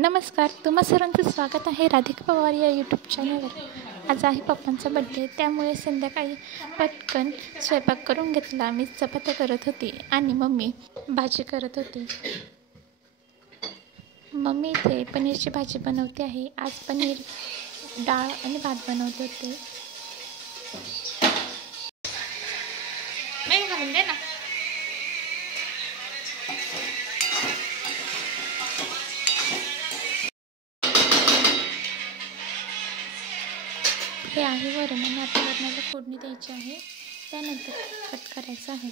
नमस्कार, तुम्हा सर्वांचं स्वागत आहे राधिका पवार या यूट्यूब चॅनलवर। आज आहे पप्पांचा बड्डे, त्यामुळे संध्याकाळी पटकन स्वयंपाक करून घेतला। मी चपात्या करत होती आणि मम्मी भाजी करत होती। मम्मी इथे पनीरची भाजी बनवते आहे। आज पनीर डाळ आणि भात बनवते होते। नाही घालून दे ना। हे आहे वरण आणि आता वरणाला फोडणी द्यायची आहे, त्यानंतर कट करायचं आहे।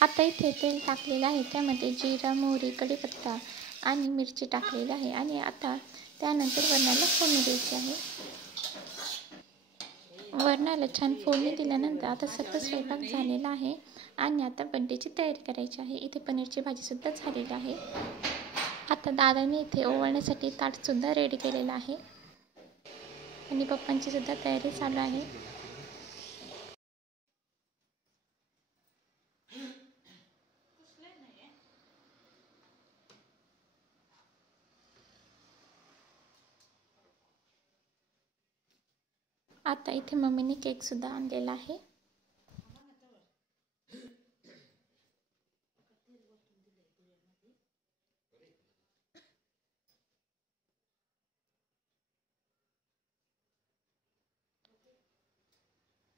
आता इथे तेल टाकलेलं आहे, त्यामध्ये जिरा, मोहरी, कढीपत्ता आणि मिरची टाकलेली आहे आणि आता त्यानंतर वरणाला फोडणी द्यायची आहे। वरणाला छान फोडणी दिल्यानंतर आता सर्व स्वयंपाक झालेला आहे आणि आता बड्डेची तयारी करायची आहे। इथे पनीरची भाजीसुद्धा झालेली आहे। आता दादाने इथे ओवाळण्यासाठी ताटसुद्धा रेडी केलेलं आहे आणि पप्पांची सुद्धा तयारी चालू आहे। आता इथे मम्मीने केकसुद्धा आणलेला आहे।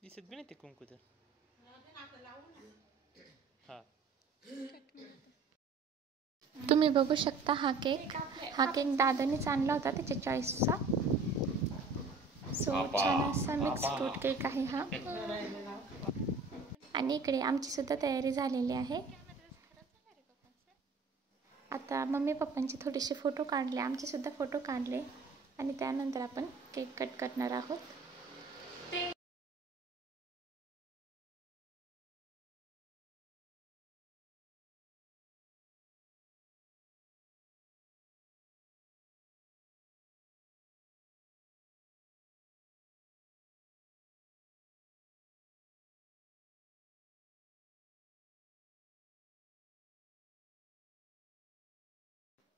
दिसत बी नाही ते कुंकू तर हा तुम्ही बघू शकता हा केक दादानेच आणला होता, त्याच्या चॉईसचा। सो छान असा मिक्स फ्रूट केक आहे हा। आणि इकडे आमची सुद्धा तयारी झालेली आहे। आता मम्मी पप्पांचे थोडेसे फोटो काढले, आमचे सुद्धा फोटो काढले आणि त्यानंतर आपण केक कट करणार आहोत।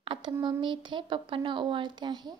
आता मम्मी इथे पप्पांना ओवाळते आहे।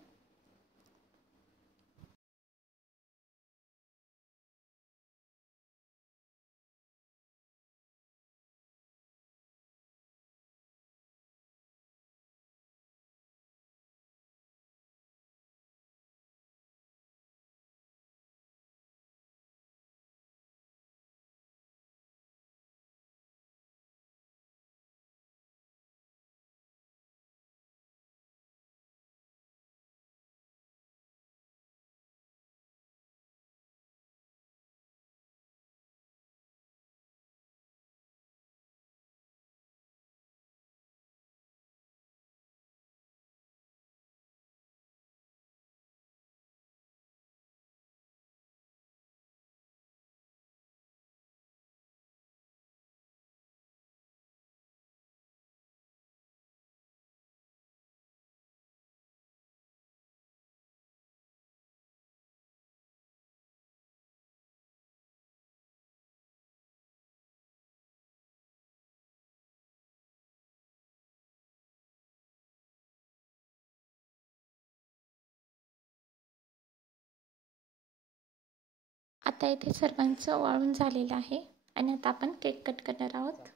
आता इथे सर्वांचं ओवाळून झालेलं आहे आणि आता आपण केक कट करणार आहोत।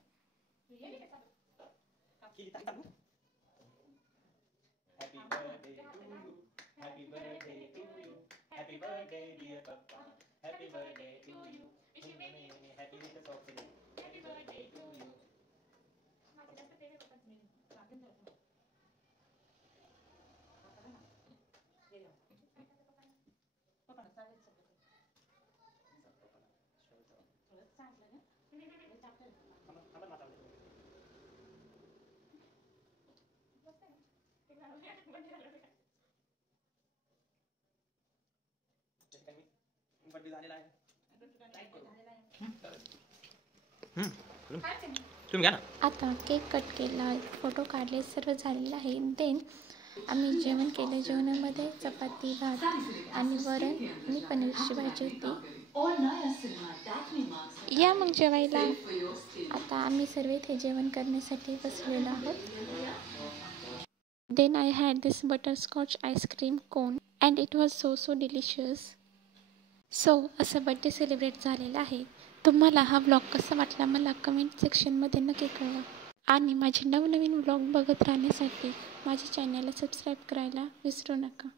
तुम्ही घ्या ना। आता केक कट केला, फोटो काढले, सर्व झालेलं आहे। देन आम्ही जेवण केलं. जेवणामध्ये चपाती, भात आणि वरण आणि पनीरची भाजी होती. या मग जेवायला. आता आम्ही सर्व इथे जेवण करण्यासाठी बसलेलो आहोत. Then I had this butterscotch ice cream cone and it was so delicious. So असं बड्डे सेलिब्रेट झालेला आहे. तुम्हाला हा ब्लॉग कसा वाटला मला कमेंट सेक्शनमध्ये नक्की कळवा. आणि माझे नवनवीन ब्लॉग बघत राहण्यासाठी माझ्या चॅनलला सबस्क्राईब करायला विसरू नका.